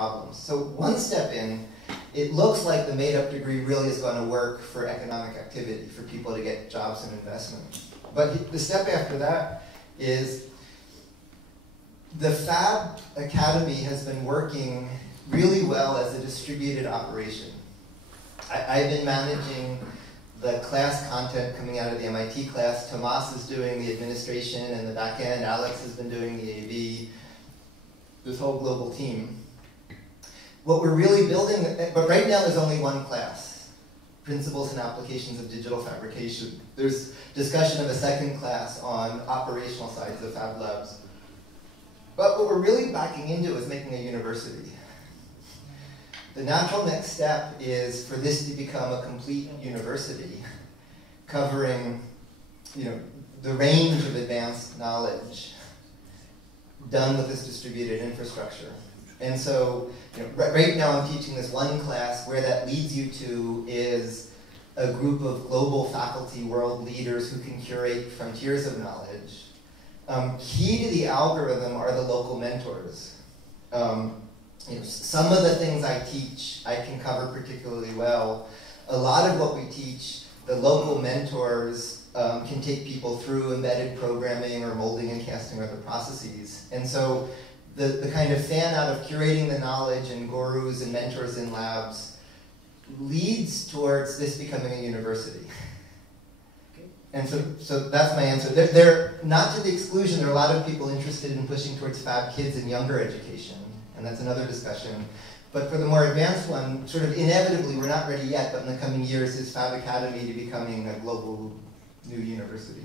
problems. So one step in, it looks like the made-up degree really is going to work for economic activity, for people to get jobs and investment. But the step after that is the Fab Academy has been working really well as a distributed operation. I've been managing the class content coming out of the MIT class. Tomas is doing the administration and the back end. Alex has been doing the AV. This whole global team. What we're really building, but right now there's only one class, Principles and Applications of Digital Fabrication. There's discussion of a second class on operational sides of Fab Labs. But what we're really backing into is making a university. The natural next step is for this to become a complete university, covering, the range of advanced knowledge done with this distributed infrastructure. And so, right now I'm teaching this one class. Where that leads you to is a group of global faculty world leaders who can curate frontiers of knowledge. Key to the algorithm are the local mentors. Some of the things I teach I can cover particularly well. A lot of what we teach, the local mentors can take people through embedded programming or molding and casting or other processes. And so the kind of fan out of curating the knowledge and gurus and mentors in labs leads towards this becoming a university. And so that's my answer. They're not to the exclusion. There are a lot of people interested in pushing towards Fab Kids and younger education, and that's another discussion. But for the more advanced one, sort of inevitably, we're not ready yet, but in the coming years, is Fab Academy to becoming a global new university.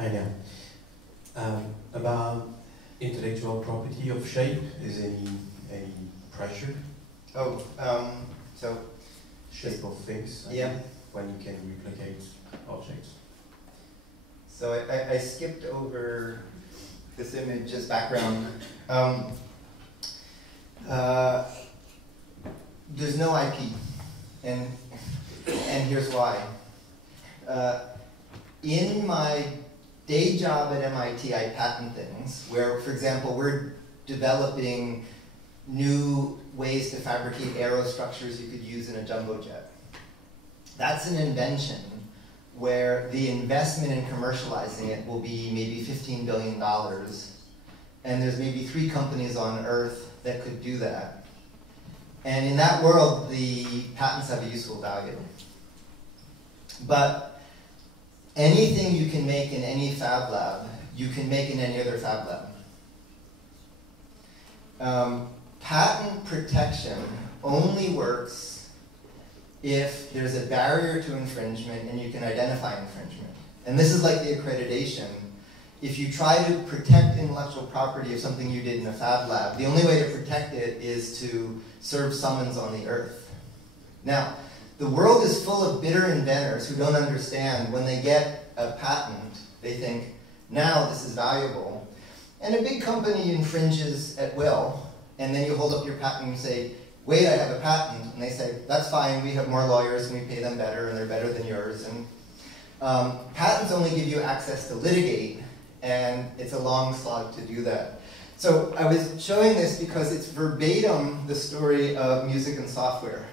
I know. About intellectual property of shape, is any pressure? Oh, so shape of things. Yeah. When you can replicate objects. So I skipped over this image as background. There's no IP, and here's why. In my day job at MIT, I patent things where, for example, we're developing new ways to fabricate aerostructures you could use in a jumbo jet. That's an invention where the investment in commercializing it will be maybe $15 billion, and there's maybe 3 companies on Earth that could do that. And in that world, the patents have a useful value. But anything you can make in any Fab Lab, you can make in any other Fab Lab. Patent protection only works if there's a barrier to infringement and you can identify infringement. And this is like the accreditation. If you try to protect intellectual property of something you did in a Fab Lab, the only way to protect it is to serve summons on the earth. Now, the world is full of bitter inventors who don't understand when they get a patent, they think, now this is valuable. And a big company infringes at will, and then you hold up your patent and say, wait, I have a patent. And they say, that's fine, we have more lawyers and we pay them better and they're better than yours. And patents only give you access to litigate, and it's a long slog to do that. So I was showing this because it's verbatim the story of music and software.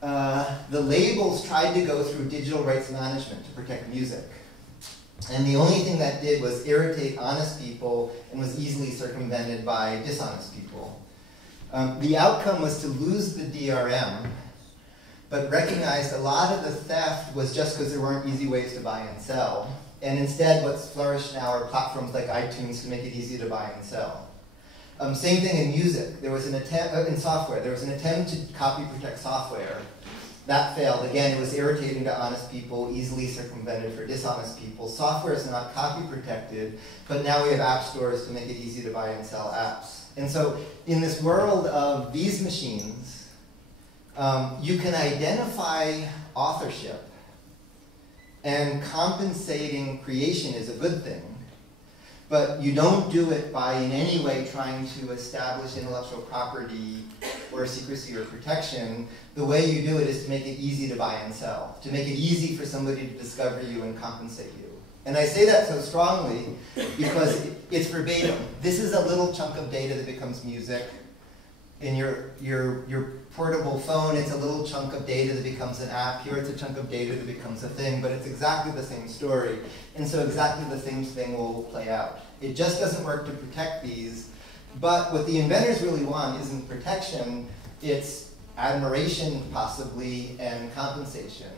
The labels tried to go through digital rights management to protect music. And the only thing that did was irritate honest people and was easily circumvented by dishonest people. The outcome was to lose the DRM, but recognized a lot of the theft was just because there weren't easy ways to buy and sell. And instead, what's flourished now are platforms like iTunes to make it easy to buy and sell. Same thing in music. There was an attempt, in software, there was an attempt to copy protect software. That failed. Again, it was irritating to honest people, easily circumvented for dishonest people. Software is not copy protected, but now we have app stores to make it easy to buy and sell apps. And so in this world of these machines, you can identify authorship, and compensating creation is a good thing. But you don't do it by in any way trying to establish intellectual property or secrecy or protection, the way you do it is to make it easy to buy and sell, to make it easy for somebody to discover you and compensate you. And I say that so strongly because it's verbatim. This is a little chunk of data that becomes music. In your portable phone, it's a little chunk of data that becomes an app. Here it's a chunk of data that becomes a thing, but it's exactly the same story. And so exactly the same thing will play out. It just doesn't work to protect these, but what the inventors really want isn't protection, it's admiration possibly and compensation.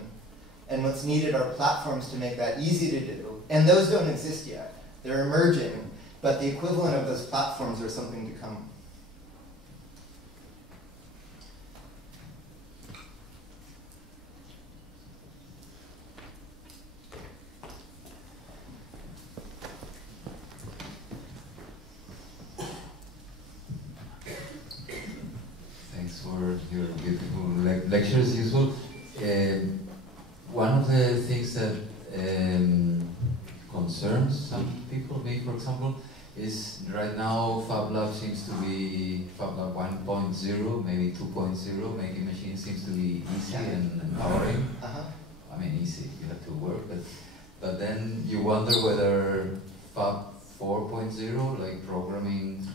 And what's needed are platforms to make that easy to do. And those don't exist yet. They're emerging, but the equivalent of those platforms are something to come. Thanks for your beautiful lectures, useful. One of the things that concerns some people, me for example, is right now Fablab seems to be Fablab 1.0, maybe 2.0. Making machines seems to be easy and empowering. I mean, easy, you have to work, but then you wonder whether Fab 4.0, like programming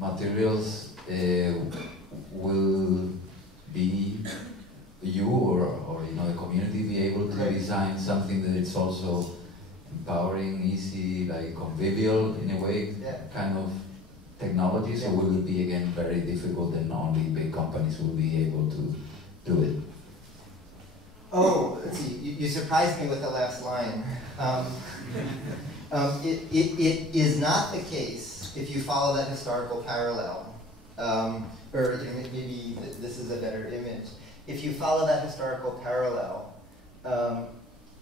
materials, will be you or you know the community be able to design something that it's also empowering, easy, like convivial in a way, kind of technology, so will it be again very difficult and only big companies will be able to do it? Oh, let's see, you surprised me with the last line. It is not the case if you follow that historical parallel, or maybe this is a better image. If you follow that historical parallel,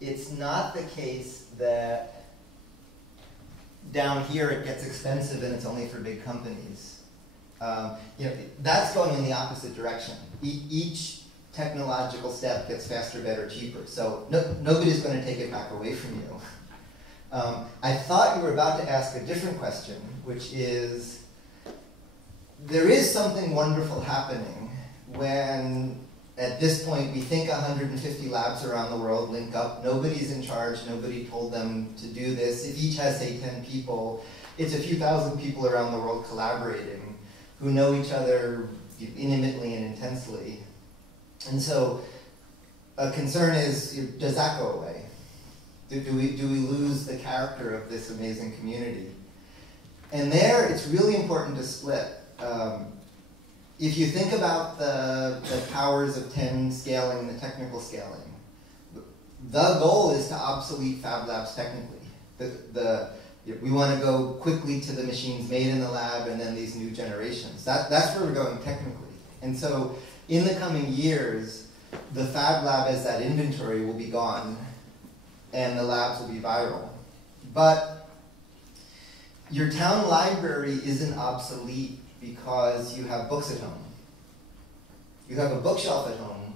it's not the case that down here it gets expensive and it's only for big companies. That's going in the opposite direction. Each technological step gets faster, better, cheaper. So nobody's going to take it back away from you. I thought you were about to ask a different question, which is, there is something wonderful happening when, at this point, we think 150 labs around the world link up. Nobody's in charge. Nobody told them to do this. If each has, say, 10 people, it's a few thousand people around the world collaborating who know each other intimately and intensely. And so a concern is, does that go away? Do we lose the character of this amazing community? And there, it's really important to split. If you think about the powers of 10 scaling, the technical scaling, the goal is to obsolete Fab Labs technically. We want to go quickly to the machines made in the lab and then these new generations. That's where we're going technically. And so in the coming years, the Fab Lab as that inventory will be gone and the labs will be viral. But your town library isn't obsolete because you have books at home. You have a bookshelf at home,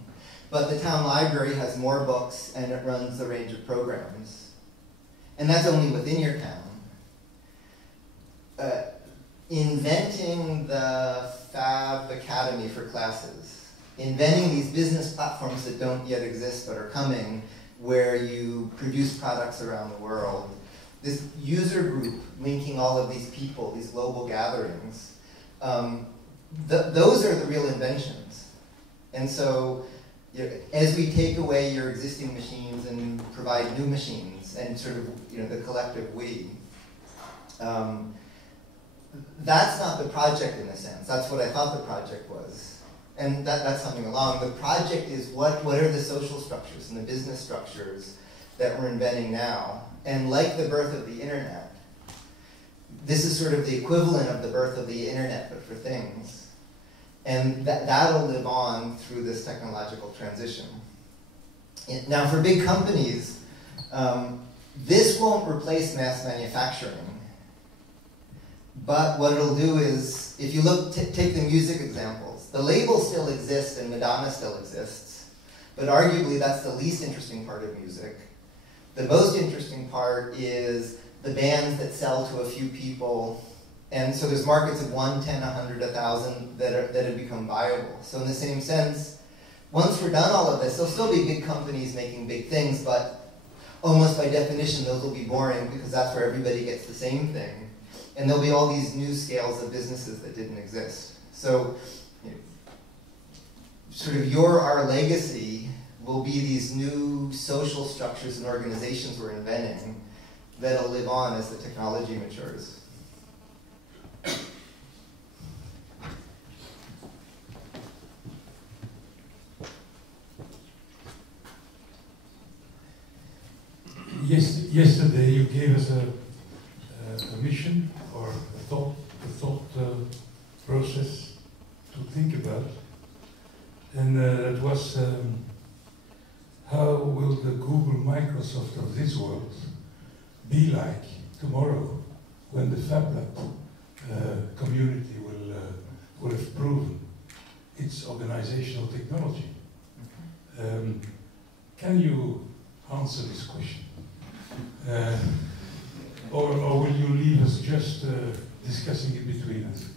but the town library has more books and it runs the range of programs. And that's only within your town. Inventing the Fab Academy for classes, inventing these business platforms that don't yet exist but are coming, where you produce products around the world, this user group linking all of these people, these global gatherings, those are the real inventions. And so as we take away your existing machines and provide new machines and sort of the collective we, that's not the project in a sense. That's what I thought the project was. And that's something along. The project is what are the social structures and the business structures that we're inventing now. And like the birth of the internet, this is sort of the equivalent of the birth of the internet, but for things. And that'll live on through this technological transition. Now for big companies, this won't replace mass manufacturing. But what it'll do is, if you take the music examples, the labels still exist and Madonna still exists, but arguably that's the least interesting part of music. The most interesting part is the bands that sell to a few people And so there's markets of 1, 10, 100, 1,000 that have become viable. So in the same sense, once we're done all of this, there'll still be big companies making big things, but almost by definition, those will be boring because that's where everybody gets the same thing. And there'll be all these new scales of businesses that didn't exist. So, you know, sort of our legacy will be these new social structures and organizations we're inventing that'll live on as the technology matures. Yesterday you gave us a mission or a thought process to think about, and it was how will the Google, Microsoft of this world be like tomorrow when the Fab Lab community will have proven its organizational technology. Can you answer this question? Or will you leave us just discussing it between us?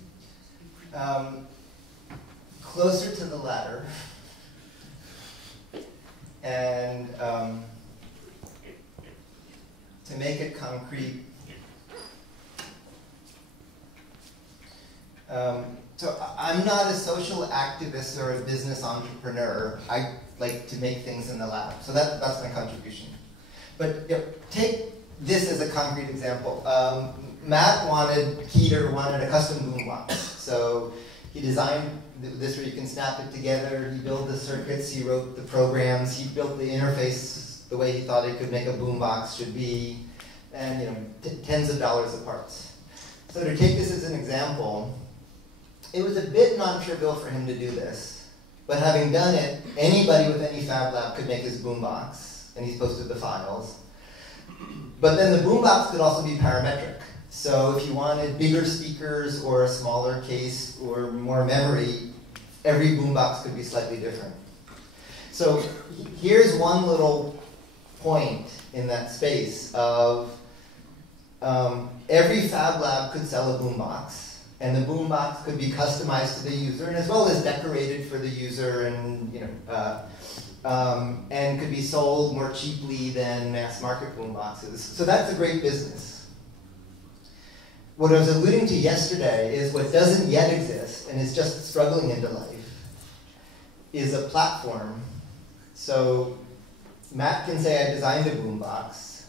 Closer to the latter. And to make it concrete, so I'm not a social activist or a business entrepreneur. I like to make things in the lab. So that's my contribution. But you know, take this as a concrete example. Matt Peter wanted a custom boombox. So he designed this where you can snap it together. He built the circuits, he wrote the programs, he built the interface the way he thought it could make a boombox should be, and you know, tens of dollars of parts. So to take this as an example, it was a bit non-trivial for him to do this, but having done it, anybody with any Fab Lab could make his boombox, and he's posted the files. But then the boombox could also be parametric. So if you wanted bigger speakers or a smaller case or more memory, every boombox could be slightly different. So here's one little point in that space of every Fab Lab could sell a boombox, and the boombox could be customized to the user, and as well as decorated for the user, and you know, and could be sold more cheaply than mass market boomboxes. So that's a great business. What I was alluding to yesterday is what doesn't yet exist and is just struggling into life is a platform. So Matt can say I designed a boombox.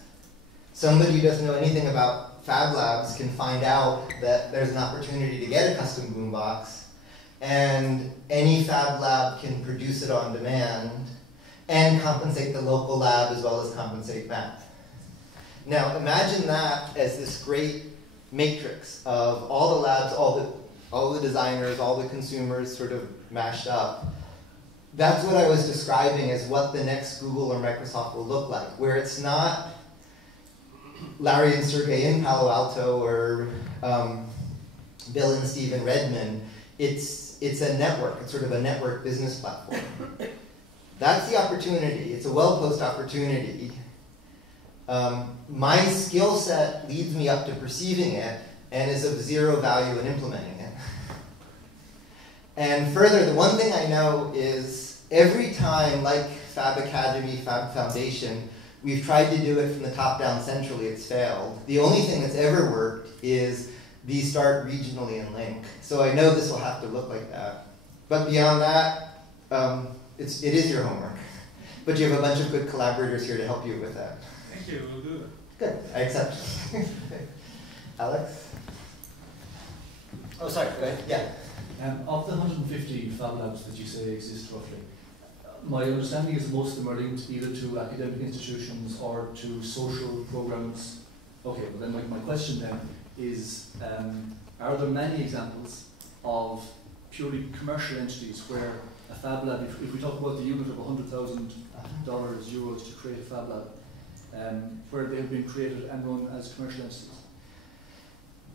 Somebody who doesn't know anything about Fab Labs can find out that there's an opportunity to get a custom boombox, and any Fab Lab can produce it on demand and compensate the local lab as well as compensate Matt. Now imagine that as this great matrix of all the labs, all the designers, all the consumers sort of mashed up. That's what I was describing as what the next Google or Microsoft will look like, where it's not Larry and Sergey in Palo Alto or Bill and Steve in Redmond. It's a network. It's sort of a network business platform. That's the opportunity. It's a well-posed opportunity. My skill set leads me up to perceiving it and is of zero value in implementing it. And further, the one thing I know is every time, like Fab Academy, Fab Foundation, we've tried to do it from the top down centrally, it's failed. The only thing that's ever worked is these start regionally and link. So I know this will have to look like that. But beyond that, it is your homework. But you have a bunch of good collaborators here to help you with that. Thank you, we'll do it. Good, I accept. Alex? Oh, sorry, go ahead. Yeah. Of the 150 Fab Labs that you say exist roughly, my understanding is most of them are linked either to academic institutions or to social programs. Okay, well then my question then is, are there many examples of purely commercial entities where a Fab Lab, if we talk about the unit of $100,000, euros to create a Fab Lab, where they have been created and run as commercial entities?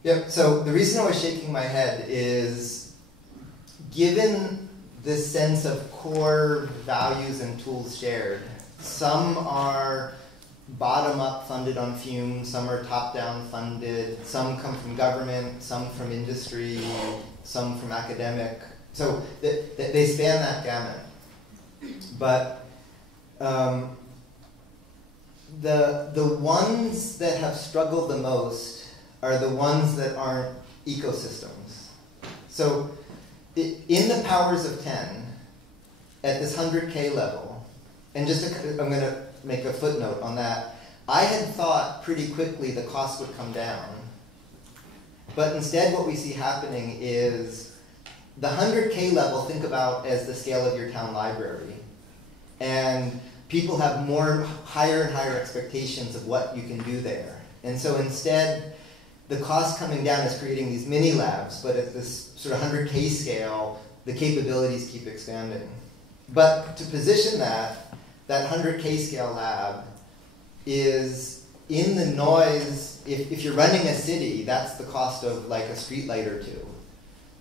Yep, so the reason I was shaking my head is, given this sense of core values and tools shared, some are bottom-up funded on fumes, some are top-down funded, some come from government, some from industry, some from academic. So they span that gamut. But the ones that have struggled the most are the ones that aren't ecosystems. So in the powers of 10, at this 100K level, and I'm going to make a footnote on that, I had thought pretty quickly the cost would come down. But instead what we see happening is the 100K level, think about as the scale of your town library. And people have higher and higher expectations of what you can do there. And so instead, the cost coming down is creating these mini labs, but at this sort of 100K scale, the capabilities keep expanding. But to position that 100K scale lab is in the noise. If you're running a city, that's the cost of like a street light or two.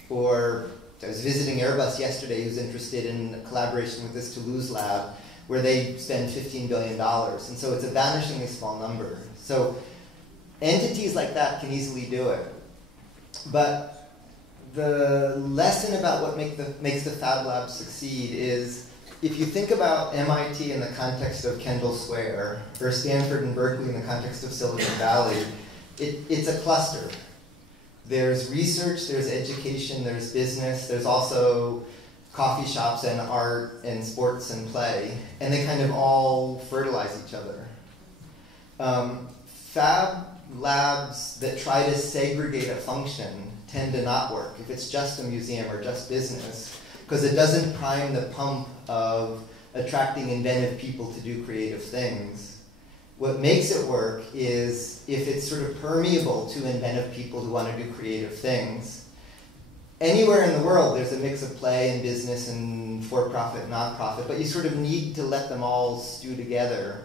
Or I was visiting Airbus yesterday, who's interested in a collaboration with this Toulouse lab, where they spend $15 billion. And so it's a vanishingly small number. So entities like that can easily do it. But the lesson about what makes the Fab Lab succeed is, if you think about MIT in the context of Kendall Square, or Stanford and Berkeley in the context of Silicon Valley, it's a cluster. There's research, there's education, there's business, there's also coffee shops and art and sports and play, and they kind of all fertilize each other. Fab labs that try to segregate a function tend to not work if it's just a museum or just business, because it doesn't prime the pump of attracting inventive people to do creative things. What makes it work is if it's sort of permeable to inventive people who want to do creative things. Anywhere in the world, there's a mix of play and business and for-profit, non-profit, but you sort of need to let them all stew together.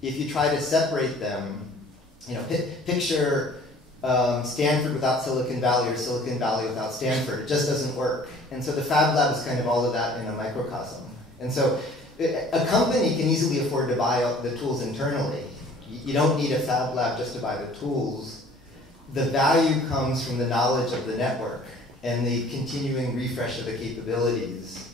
If you try to separate them, you know, picture Stanford without Silicon Valley or Silicon Valley without Stanford. It just doesn't work. And so the Fab Lab is kind of all of that in a microcosm. And so a company can easily afford to buy the tools internally. You don't need a Fab Lab just to buy the tools. The value comes from the knowledge of the network and the continuing refresh of the capabilities.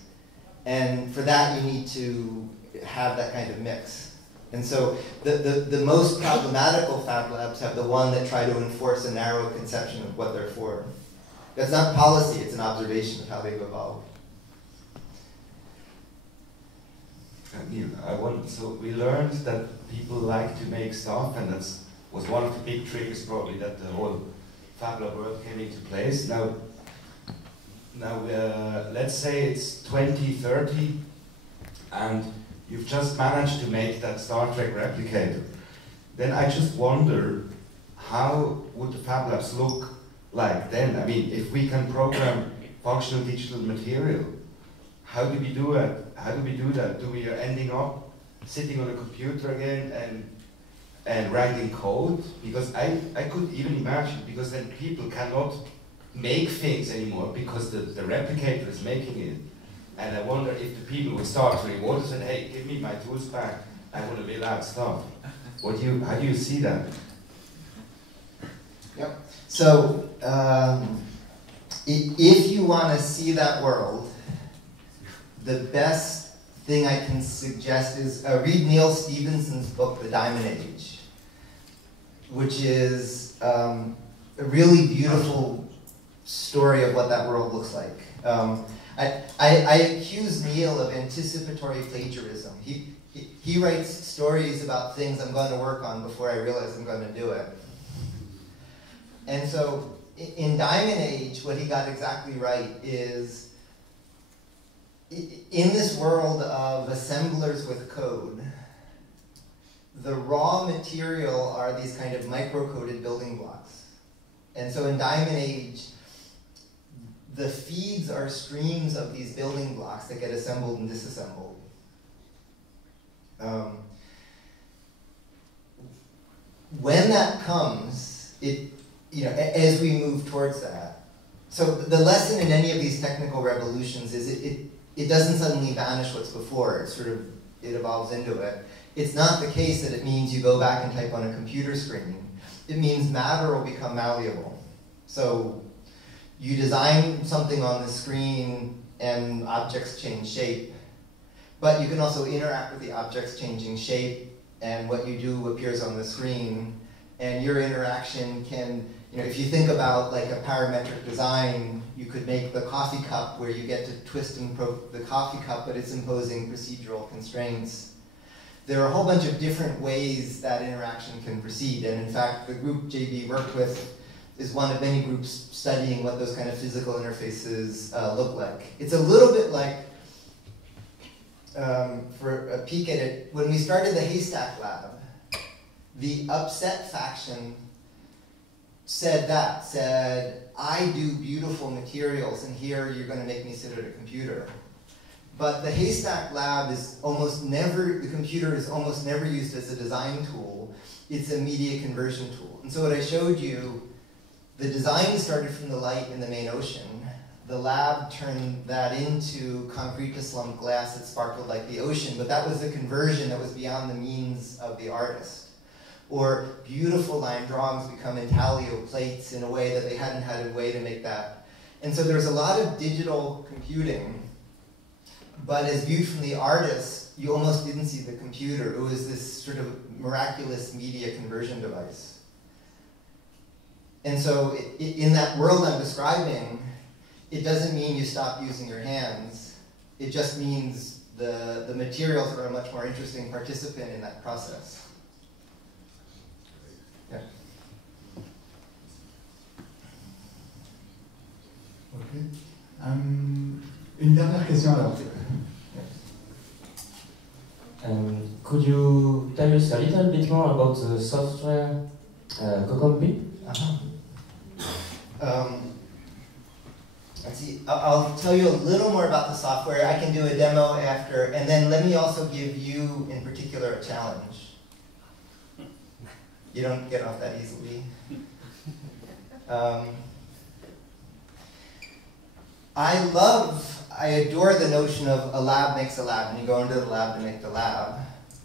And for that, you need to have that kind of mix. And so the most problematical Fab Labs have the one that try to enforce a narrow conception of what they're for. That's not policy, it's an observation of how they've evolved. Neil, so we learned that people like to make stuff, and that was one of the big triggers probably that the whole Fab Lab world came into place. Now let's say it's 2030, and you've just managed to make that Star Trek replicator. Then I just wonder, how would the Fab Labs look like then? I mean, if we can program functional digital material, how do we do it? How do we do that? Do we are ending up sitting on a computer again and writing code? Because I could even imagine, because then people cannot make things anymore because the replicator is making it. And I wonder if the people will start to reward us and, hey, give me my tools back, I want to build out stuff. How do you see that? Yep. So if you want to see that world, the best thing I can suggest is read Neil Stephenson's book, The Diamond Age, which is a really beautiful story of what that world looks like. I accuse Neil of anticipatory plagiarism. He writes stories about things I'm going to work on before I realize I'm going to do it. And so in Diamond Age, what he got exactly right is, in this world of assemblers with code, the raw material are these kind of micro-coded building blocks. And so in Diamond Age, the feeds are streams of these building blocks that get assembled and disassembled. When that comes, as we move towards that. So the lesson in any of these technical revolutions is it doesn't suddenly vanish what's before. It evolves into it. it's not the case that it means you go back and type on a computer screen. It means matter will become malleable. So you design something on the screen and objects change shape, but you can also interact with the objects changing shape, and what you do appears on the screen, and your interaction can, if you think about like a parametric design, you could make the coffee cup where you get to twist and probe the coffee cup, but it's imposing procedural constraints. There are a whole bunch of different ways that interaction can proceed, and in fact, the group JB worked with is one of many groups studying what those kind of physical interfaces look like. It's a little bit like, for a peek at it, when we started the Haystack Lab, the upset faction said, I do beautiful materials, and here you're going to make me sit at a computer. But the Haystack Lab is almost never, the computer is almost never used as a design tool. It's a media conversion tool. And so what I showed you, the design started from the light in the main ocean. The lab turned that into concrete to slumped glass that sparkled like the ocean, but that was a conversion that was beyond the means of the artist. Or beautiful line drawings become intaglio plates in a way that they hadn't had a way to make that. And so there's a lot of digital computing, but as viewed from the artist, you almost didn't see the computer. It was this sort of miraculous media conversion device. And so in that world I'm describing, it doesn't mean you stop using your hands. It just means the materials are a much more interesting participant in that process. Yeah. Okay. Une dernière question alors. Could you tell us a little bit more about the software Cocombi? Let's see, I'll tell you a little more about the software. I can do a demo after, and then let me also give you, in particular, a challenge. You don't get off that easily. I adore the notion of a lab makes a lab, and you go into the lab to make the lab.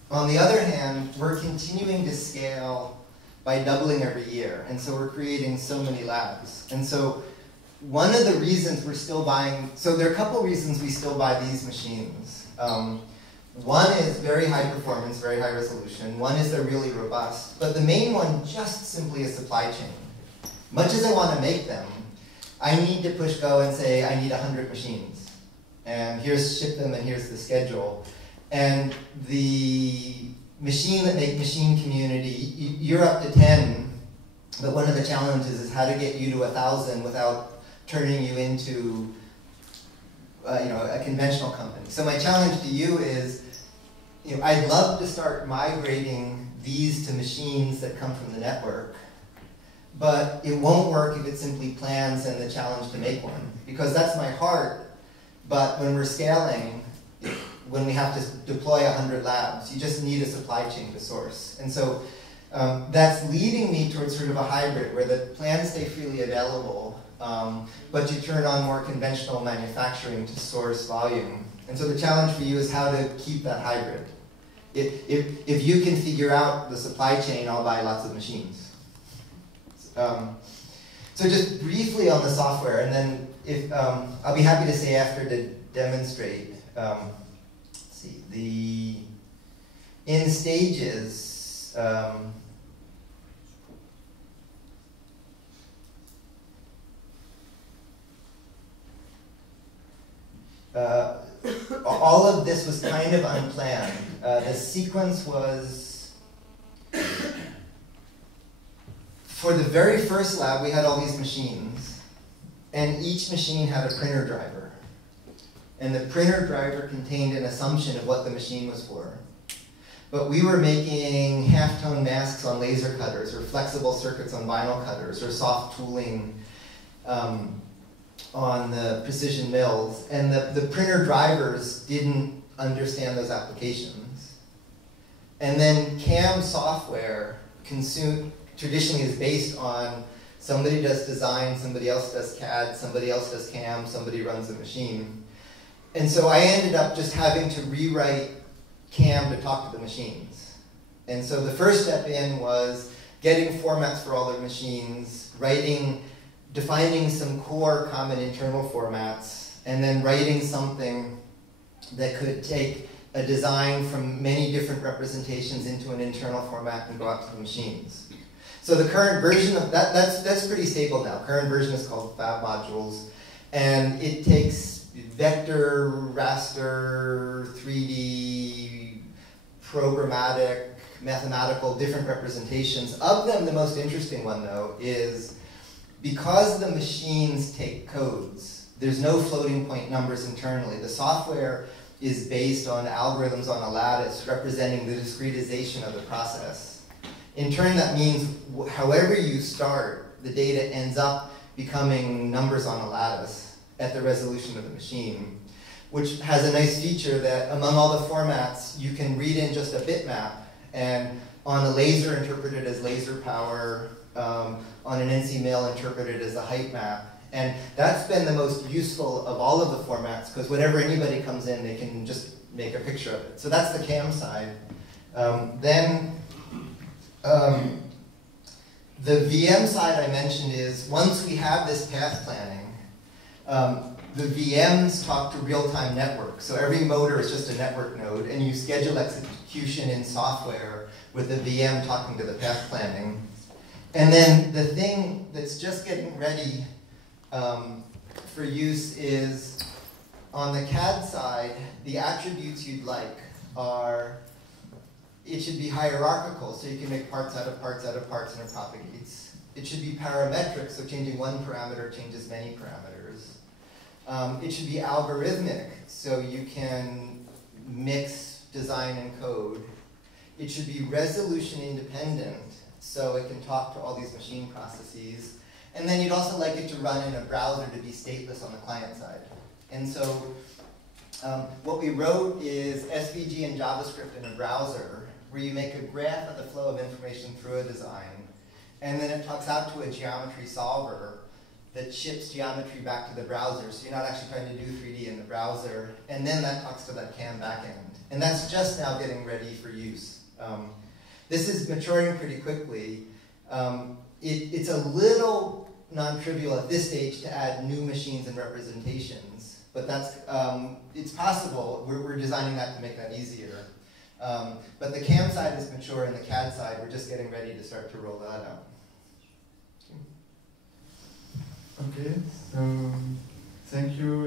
On the other hand, we're continuing to scale by doubling every year, and so we're creating so many labs. And so one of the reasons we're still buying, so there are a couple reasons we still buy these machines. One is very high performance, very high resolution. One is they're really robust. But the main one just simply is supply chain. Much as I want to make them, I need to push go and say, I need 100 machines. And here's ship them, and here's the schedule. And the machine that make machine community, you're up to 10, but one of the challenges is how to get you to 1,000 without turning you into a conventional company. So my challenge to you is, I'd love to start migrating these to machines that come from the network, but it won't work if it's simply plans and the challenge to make one, because that's my heart. But when we're scaling, when we have to deploy 100 labs, you just need a supply chain to source. And so that's leading me towards sort of a hybrid where the plans stay freely available, but you turn on more conventional manufacturing to source volume. And so the challenge for you is how to keep that hybrid. If you can figure out the supply chain, I'll buy lots of machines. So just briefly on the software, and then if I'll be happy to stay after to demonstrate. Let's see, in stages. All of this was kind of unplanned. The sequence was, for the very first lab, we had all these machines, and each machine had a printer driver. And the printer driver contained an assumption of what the machine was for. But we were making half-tone masks on laser cutters, or flexible circuits on vinyl cutters, or soft tooling on the precision mills, and the printer drivers didn't understand those applications. And then CAM software traditionally is based on somebody does design, somebody else does CAD, somebody else does CAM, somebody runs the machine. And so I ended up just having to rewrite CAM to talk to the machines. And so the first step in was getting formats for all the machines, defining some core common internal formats, and then writing something that could take a design from many different representations into an internal format and go out to the machines. So the current version of that's pretty stable now. Current version is called Fab modules, and it takes vector, raster, 3D, programmatic, mathematical, different representations. Of them, the most interesting one, though, is because the machines take codes, there's no floating point numbers internally. The software is based on algorithms on a lattice representing the discretization of the process. In turn, that means however you start, the data ends up becoming numbers on a lattice at the resolution of the machine, which has a nice feature that among all the formats, you can read in just a bitmap, and on a laser interpret it as laser power, on an NC mail interpret it as a height map. And that's been the most useful of all of the formats, because whenever anybody comes in, they can just make a picture of it. So that's the CAM side. The VM side I mentioned is, once we have this path planning, the VMs talk to real-time networks. So every motor is just a network node, and you schedule execution in software with the VM talking to the path planning. And then the thing that's just getting ready for use is, on the CAD side, the attributes you'd like are, it should be hierarchical, so you can make parts out of parts out of parts, and it propagates. It should be parametric, so changing one parameter changes many parameters. It should be algorithmic, so you can mix design and code. It should be resolution independent, so it can talk to all these machine processes. And then you'd also like it to run in a browser to be stateless on the client side. And so what we wrote is SVG and JavaScript in a browser, where you make a graph of the flow of information through a design, and then it talks out to a geometry solver that ships geometry back to the browser, so you're not actually trying to do 3D in the browser, and then that talks to that CAM backend. And that's just now getting ready for use. This is maturing pretty quickly. It's a little non-trivial at this stage to add new machines and representations, but that's it's possible. We're designing that to make that easier. But the CAM side is mature, and the CAD side, we're just getting ready to start to roll that out. Okay, so thank you,